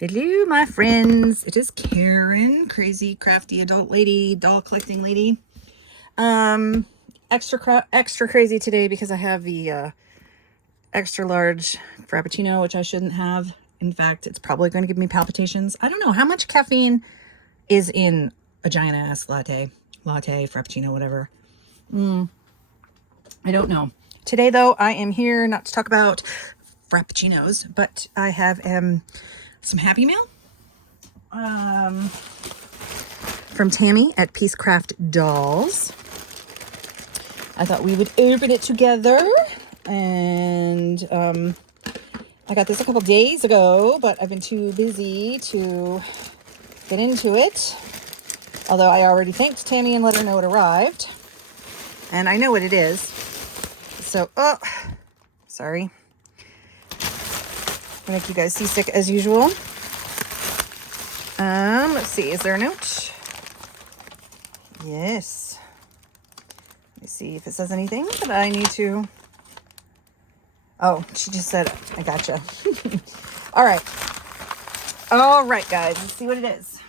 Hello, my friends. It is Karen, crazy, crafty adult lady, doll collecting lady. Extra crazy today because I have the extra large frappuccino, which I shouldn't have. In fact, it's probably going to give me palpitations. I don't know how much caffeine is in a giant ass latte, frappuccino, whatever. I don't know. Today, though, I am here not to talk about frappuccinos, but I have some Happy Mail. From Tammy at Peacecraft Dolls. I thought we would open it together, and I got this a couple days ago, but I've been too busy to get into it, although I already thanked Tammy and let her know it arrived, and I know what it is. So, sorry, I make you guys seasick as usual. Let's see, is there a note? Yes. Let me see if it says anything that I need to. Oh, she just said, I gotcha. All right, guys, let's see what it is.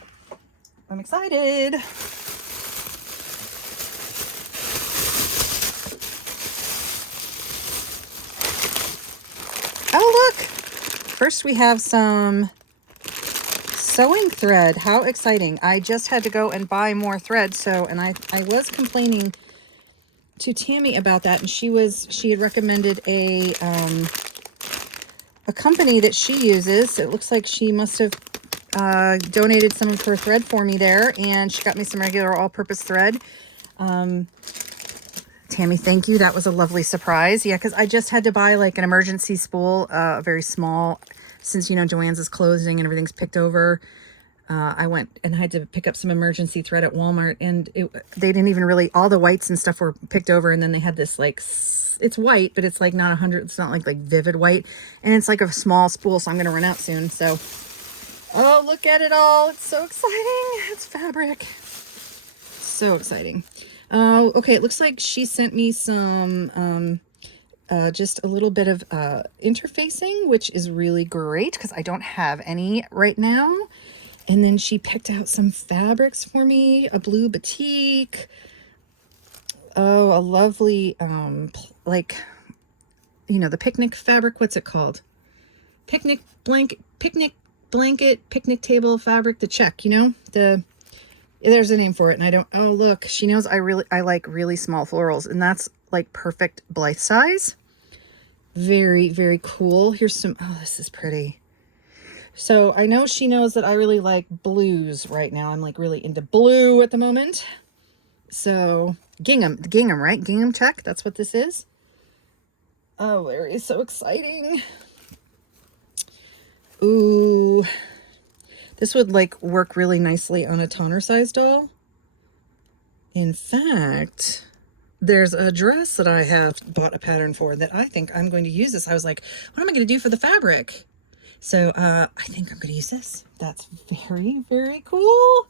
I'm excited. Oh, look. First, we have some sewing thread. How exciting. I just had to go and buy more thread. And I was complaining to Tammy about that, and she had recommended a company that she uses. It looks like she must have donated some of her thread for me there, and she got me some regular all-purpose thread. Tammy, thank you. That was a lovely surprise. Yeah, because I just had to buy like an emergency spool, very small, since, Joann's is closing and everything's picked over. I went and had to pick up some emergency thread at Walmart, and they didn't even really, all the whites and stuff were picked over, and then they had this like, it's white, but it's like not 100, it's not like vivid white, and it's like a small spool, so I'm going to run out soon. So, oh, look at it all. It's so exciting. It's fabric. So exciting. Okay, it looks like she sent me some, just a little bit of interfacing, which is really great because I don't have any right now. And then she picked out some fabrics for me, a blue batik. Oh, a lovely, the picnic fabric. What's it called? Picnic blanket, picnic table fabric, the check, there's a name for it. And I don't, oh, look, she knows I like really small florals, and that's like perfect Blythe size. Very, very cool. Here's some, oh, this is pretty. So I know she knows that I really like blues right now. I'm like really into blue at the moment. So gingham, right? Gingham check. That's what this is. Oh, very so exciting. Ooh, this would like work really nicely on a toner size doll. In fact, there's a dress that I have bought a pattern for that I think I'm going to use this. I was like, what am I going to do for the fabric? So I think I'm going to use this. That's very, very cool.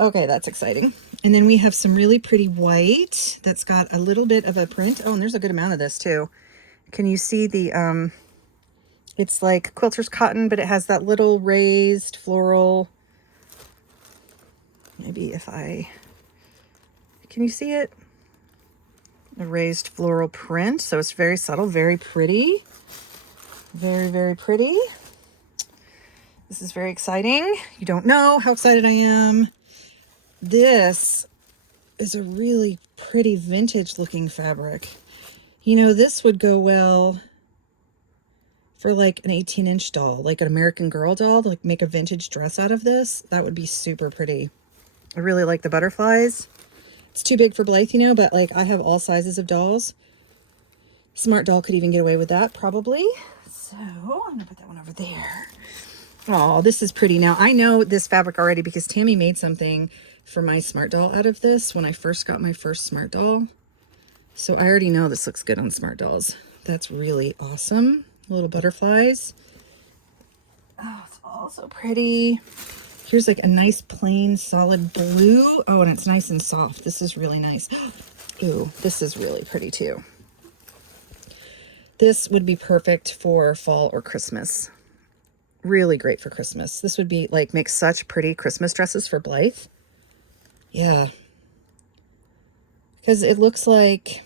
Okay, that's exciting. And then we have some really pretty white that's got a little bit of a print. Oh, and there's a good amount of this too. Can you see the, it's like quilter's cotton, but it has that little raised floral. Maybe if can you see it? A raised floral print. So it's very subtle, very pretty. Very, very pretty. This is very exciting. You don't know how excited I am. This is a really pretty vintage looking fabric. This would go well for like an 18-inch doll, like an American Girl doll, to like make a vintage dress out of this. That would be super pretty. I really like the butterflies. It's too big for Blythe, but like I have all sizes of dolls. Smart Doll could even get away with that, probably. So I'm gonna put that one over there. Oh, this is pretty. Now, I know this fabric already because Tammy made something for my Smart Doll out of this when I first got my first Smart Doll. So I already know this looks good on Smart Dolls. That's really awesome. Little butterflies. Oh, it's all so pretty. Here's like a nice plain solid blue. Oh, and it's nice and soft. This is really nice. Ooh, this is really pretty too. This would be perfect for fall or Christmas. really great for Christmas. This would be like, make such pretty Christmas dresses for Blythe. Yeah. Because it looks like,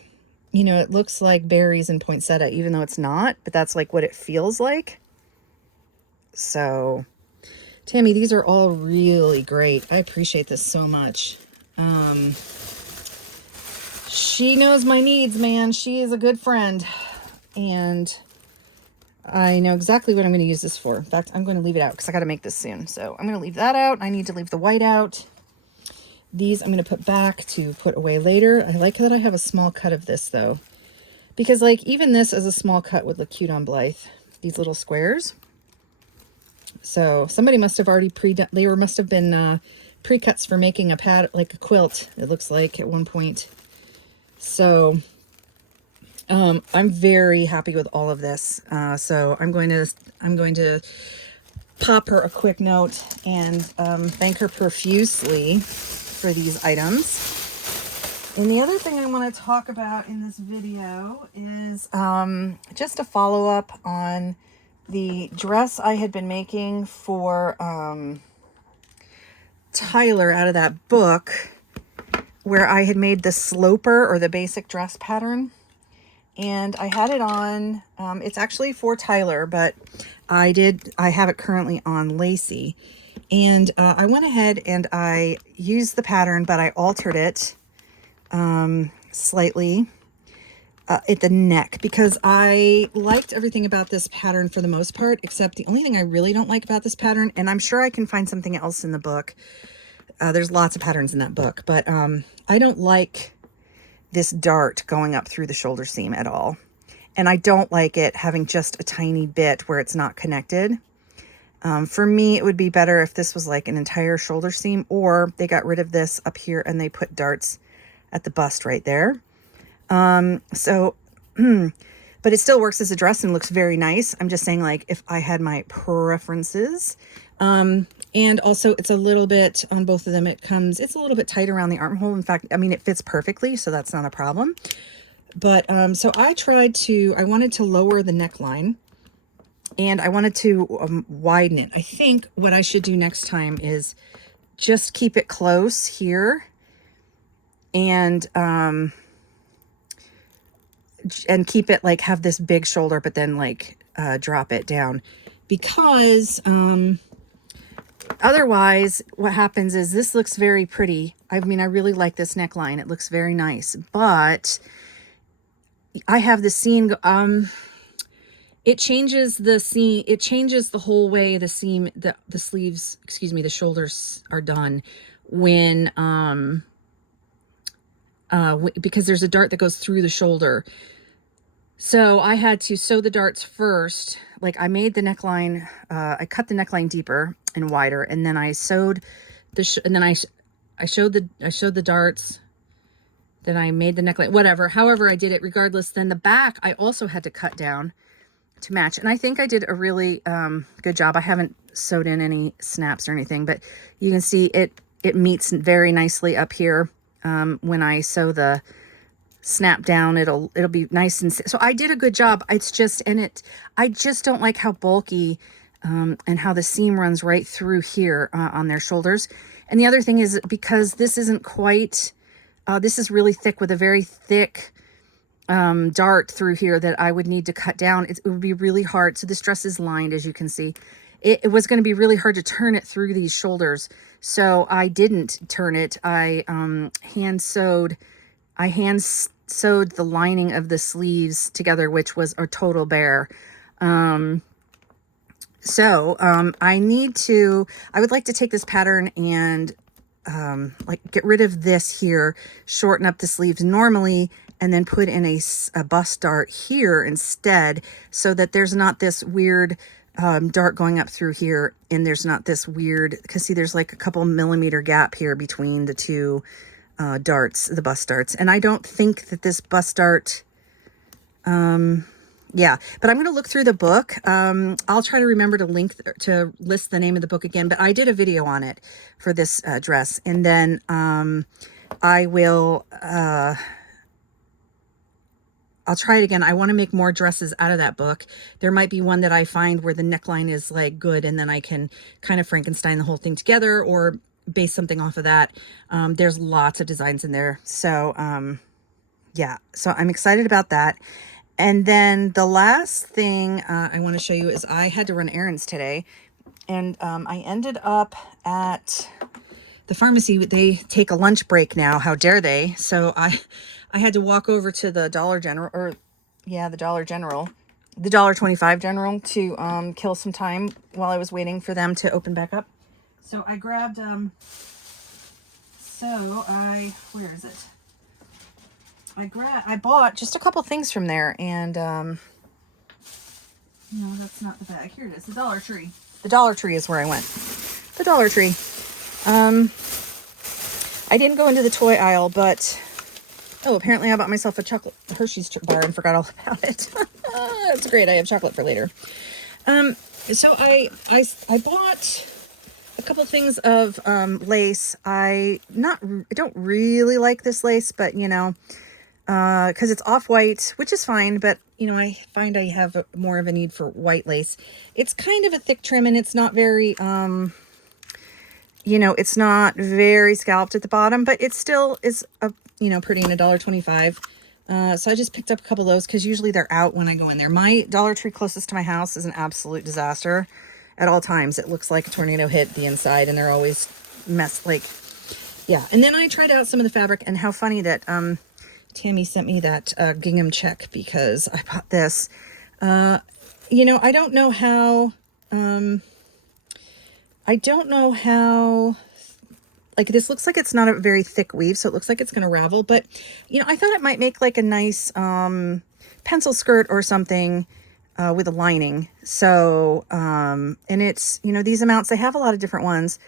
you know, it looks like berries and poinsettia, even though it's not, but that's like what it feels like. So, Tammy, these are all really great. I appreciate this so much. She knows my needs, man. She is a good friend. And I know exactly what I'm going to use this for. In fact, I'm going to leave it out because I got to make this soon. So I'm going to leave that out. I need to leave the white out. These I'm going to put back to put away later. I like that I have a small cut of this though, because like even this as a small cut would look cute on Blythe. These little squares. So somebody must have already pre-done, they were must have been pre-cuts for making a pad, like a quilt, it looks like at one point. So I'm very happy with all of this. So I'm going to pop her a quick note and thank her profusely for these items. And the other thing I want to talk about in this video is just a follow-up on the dress I had been making for Tyler out of that book, where I had made the sloper or the basic dress pattern. And I had it on, it's actually for Tyler, but I have it currently on Lacey. And I went ahead and I used the pattern, but I altered it slightly at the neck, because I liked everything about this pattern for the most part, except the only thing I really don't like about this pattern, and I'm sure I can find something else in the book. There's lots of patterns in that book, but I don't like this dart going up through the shoulder seam at all. And I don't like it having just a tiny bit where it's not connected. For me, it would be better if this was like an entire shoulder seam, or they got rid of this up here and they put darts at the bust right there. But it still works as a dress and looks very nice. I'm just saying, like, if I had my preferences. And also it's a little bit on both of them. It's a little bit tight around the armhole. In fact, I mean, it fits perfectly, so that's not a problem. But, so I wanted to lower the neckline and I wanted to widen it. I think what I should do next time is just keep it close here and keep it like, have this big shoulder, but then like, drop it down, because, otherwise what happens is this looks very pretty. I mean, I really like this neckline. It looks very nice, but I have the seam, it changes the seam. It changes the whole way the seam, the sleeves, excuse me, the shoulders are done when, because there's a dart that goes through the shoulder. So I had to sew the darts first. Like, I made the neckline, I cut the neckline deeper and wider, and then I sewed and then I showed the darts. Then I made the neckline, whatever, however I did it, regardless. Then the back, I also had to cut down to match. And I think I did a really good job. I haven't sewed in any snaps or anything, but you can see it meets very nicely up here. When I sew the snap down, it'll be nice. And so I did a good job. It's just, I just don't like how bulky and how the seam runs right through here on their shoulders. And the other thing is, because this isn't quite, this is really thick with a very thick dart through here that I would need to cut down. It would be really hard. So this dress is lined, as you can see. It was going to be really hard to turn it through these shoulders. So I didn't turn it. I hand sewed the lining of the sleeves together, which was a total bear. I would like to take this pattern and like get rid of this here, shorten up the sleeves normally, and then put in a bust dart here instead, so that there's not this weird dart going up through here, and there's not this weird, because see, there's like a couple millimeter gap here between the two darts, the bust darts. And I don't think that this bust dart, yeah, but I'm going to look through the book. I'll try to remember to list the name of the book again, but I did a video on it for this dress. And then I will I'll try it again. I want to make more dresses out of that book. There might be one that I find where the neckline is like good, and then I can kind of Frankenstein the whole thing together or base something off of that. There's lots of designs in there. So, yeah, so I'm excited about that. And then the last thing I want to show you is I had to run errands today, and I ended up at the pharmacy. They take a lunch break now. How dare they? So I had to walk over to the Dollar General, or yeah, the Dollar General, the $1.25 General, to kill some time while I was waiting for them to open back up. So I grabbed where is it? I bought just a couple things from there, and no, that's not the bag. Here it is, the Dollar Tree. The Dollar Tree is where I went. The Dollar Tree. I didn't go into the toy aisle, but apparently I bought myself a chocolate Hershey's bar and forgot all about it. That's great. I have chocolate for later. So I bought a couple things of lace. I don't really like this lace, but you know, because it's off-white, which is fine, but you know, I find I have more of a need for white lace. It's kind of a thick trim, and it's not very you know, it's not very scalloped at the bottom, but it still is pretty, in $1.25. So I just picked up a couple of those because usually they're out when I go in there. My Dollar Tree closest to my house is an absolute disaster at all times. It looks like a tornado hit the inside, and they're always yeah. And then I tried out some of the fabric, and how funny that Tammy sent me that gingham check, because I bought this. You know, I don't know how, like, this looks like it's not a very thick weave, so it looks like it's going to ravel, but, you know, I thought it might make like a nice pencil skirt or something with a lining. So, and it's, you know, these amounts, they have a lot of different ones.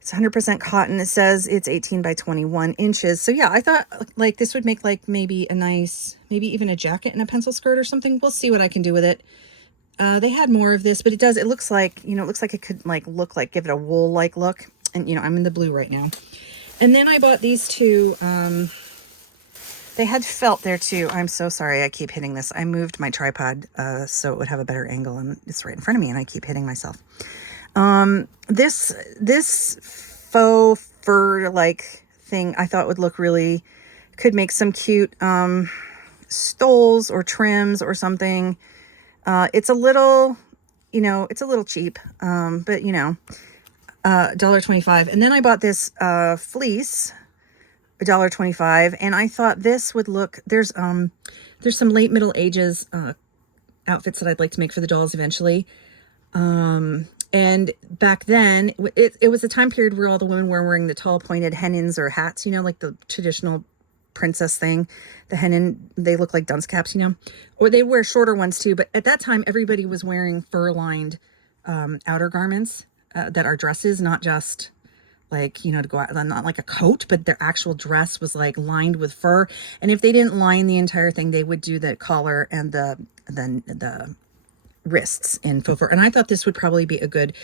It's 100% cotton. It says it's 18 by 21 inches. So yeah, I thought like this would make like maybe a nice, maybe even a jacket and a pencil skirt or something. We'll see what I can do with it. They had more of this, but it looks like, you know, it looks like it could like give it a wool-like look. And, you know, I'm in the blue right now. And then I bought these two. They had felt there too. I'm so sorry. I keep hitting this. I moved my tripod so it would have a better angle, and it's right in front of me, and I keep hitting myself. This faux fur like thing I thought would look really, could make some cute stoles or trims or something. It's a little, you know, it's a little cheap, but you know, $1.25. And then I bought this fleece, $1.25, and I thought this would look, there's some late Middle Ages outfits that I'd like to make for the dolls eventually. And back then, it was a time period where all the women were wearing the tall pointed hennins or hats, you know, like the traditional princess thing. The hennin, they look like dunce caps, you know, or they wear shorter ones too. But at that time, everybody was wearing fur-lined outer garments that are dresses, not just like, you know, to go out, not like a coat, but their actual dress was like lined with fur. And if they didn't line the entire thing, they would do the collar and the wrists in faux fur. And I thought this would probably be a good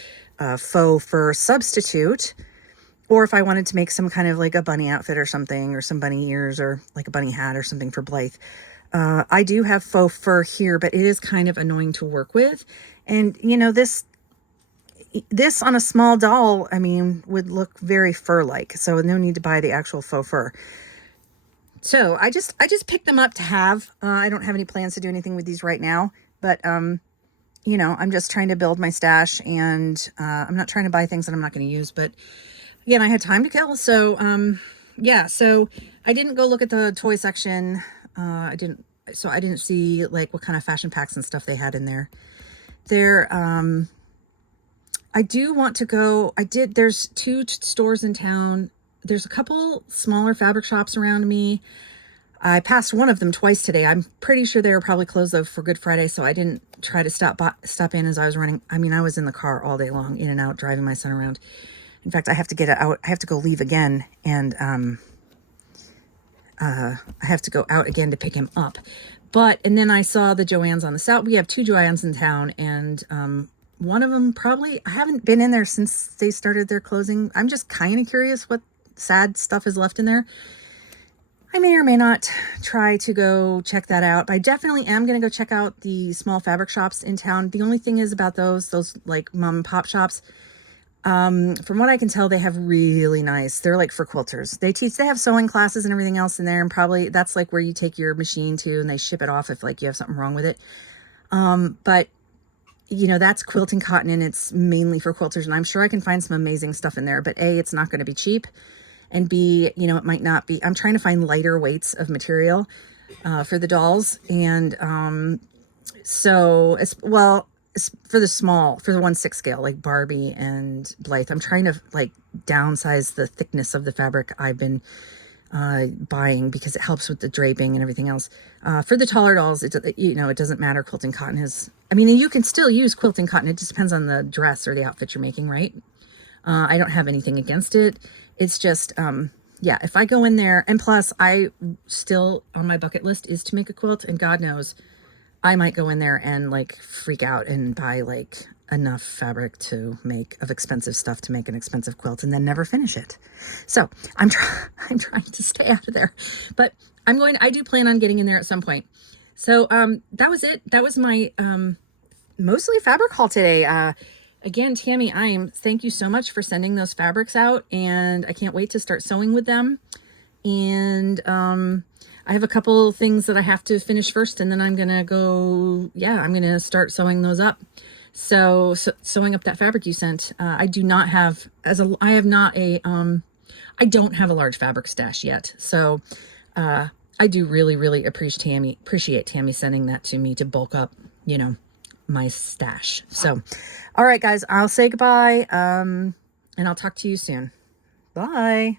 faux fur substitute, or if I wanted to make some kind of like a bunny outfit or something, or some bunny ears, or like a bunny hat or something for Blythe. I do have faux fur here, but it is kind of annoying to work with. And you know, this on a small doll, I mean, would look very fur-like, so no need to buy the actual faux fur. So I just picked them up to have. I don't have any plans to do anything with these right now, but you know, I'm just trying to build my stash, and I'm not trying to buy things that I'm not going to use, but again, I had time to kill. So, yeah, so I didn't go look at the toy section. I didn't see like what kind of fashion packs and stuff they had in there. I do want to go. There's 2 stores in town. There's a couple smaller fabric shops around me. I passed one of them twice today. I'm pretty sure they were probably closed though for Good Friday, so I didn't try to stop in as I was running. I mean, I was in the car all day long, in and out, driving my son around. In fact, I have to get out. I have to go leave again, and I have to go out again to pick him up. And then I saw the Joann's on the south. We have 2 Joann's in town, and one of them probably, I haven't been in there since they started their closing. I'm just kind of curious what sad stuff is left in there. I may or may not try to go check that out, but I definitely am going to go check out the small fabric shops in town. The only thing is about those like mom and pop shops, from what I can tell, they have really nice, they're like for quilters. They have sewing classes and everything else in there. And probably that's like where you take your machine to and they ship it off if like you have something wrong with it. But you know, that's quilting cotton and it's mainly for quilters. And I'm sure I can find some amazing stuff in there, but A, it's not going to be cheap. And B, you know, it might not be, I'm trying to find lighter weights of material, for the dolls. And, so it's, well, it's for the 1/6 scale, like Barbie and Blythe, I'm trying to like downsize the thickness of the fabric I've been buying because it helps with the draping and everything else. For the taller dolls, you know, it doesn't matter. Quilting cotton is, I mean, you can still use quilting cotton. It just depends on the dress or the outfit you're making, right? I don't have anything against it. It's just, yeah, if I go in there, and plus I still on my bucket list is to make a quilt, and God knows I might go in there and like freak out and buy like enough fabric of expensive stuff to make an expensive quilt and then never finish it. So I'm I'm trying to stay out of there, but I do plan on getting in there at some point. So, that was it. That was my, mostly fabric haul today. Again, Tammy, thank you so much for sending those fabrics out, and I can't wait to start sewing with them. And, I have a couple things that I have to finish first, and then I'm going to go, yeah, I'm going to start sewing those up. So sewing up that fabric you sent, I do not have, I have not a, I don't have a large fabric stash yet. So, I do really, really appreciate Tammy sending that to me to bulk up, you know, my stash. So, all right, guys, I'll say goodbye. And I'll talk to you soon. Bye.